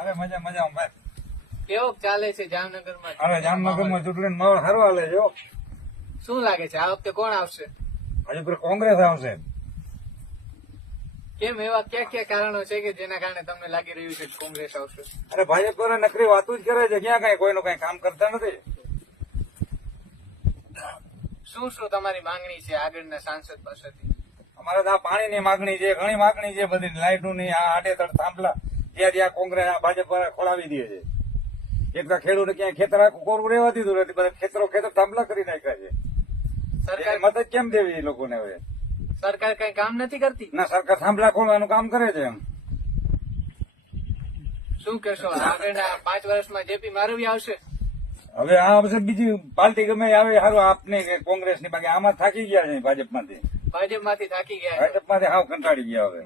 અરે મજા મજા ભાઈ. કેવો ચાલે છે જામનગરમાં? અરે જામનગરમાં ચૂંટણી માહોલ સારો હાલે છે. શું લાગે છે આ વખતે કોણ આવશે? હજુ પર કોંગ્રેસ આવશે. કેમ, એવા ક્યાં ક્યાં કારણો છે કે જેના કારણે તમને લાગી રહ્યું છે કે કોંગ્રેસ આવશે? અરે ભાજપ પર નકરી વાતો જ કરે છે, ક્યાં કઈ કોઈનું કઈ કામ કરતા નથી. શું શું તમારી માંગણી છે આગળના સાંસદ પાસેથી? અમારે તો આ પાણીની માગણી છે, ઘણી માગણી છે, બધી લાઇટોની, આ આડેધડ થાંભલા જ્યાં ત્યાં કોંગ્રેસ આ ભાજપ વાળા ખોલાવી દે છે. એક તો ખેડૂત ક્યાંય ખેતર આખું કોરું રહેવા દીધું નથી, બધા ખેતર થાંભલા કરી નાખ્યા છે. સરકાર મદદ કેમ દેવી એ લોકોને? હવે સરકાર કઈ કામ નથી કરતી? ના, સરકાર થાંભલા ખોલવાનું કામ કરે છે. એમ શું કહેશો આગળના 5 વર્ષમાં જેપી મારવી આવશે? હવે આ આવશે બીજી પાર્ટી ગમે આવે સારું આપને કોંગ્રેસ ની, બાકી આમાં થાકી ગયા છે ભાજપમાંથી. ભાજપમાંથી થાકી ગયા? ભાજપમાંથી હાવ કંટાળી ગયા હવે.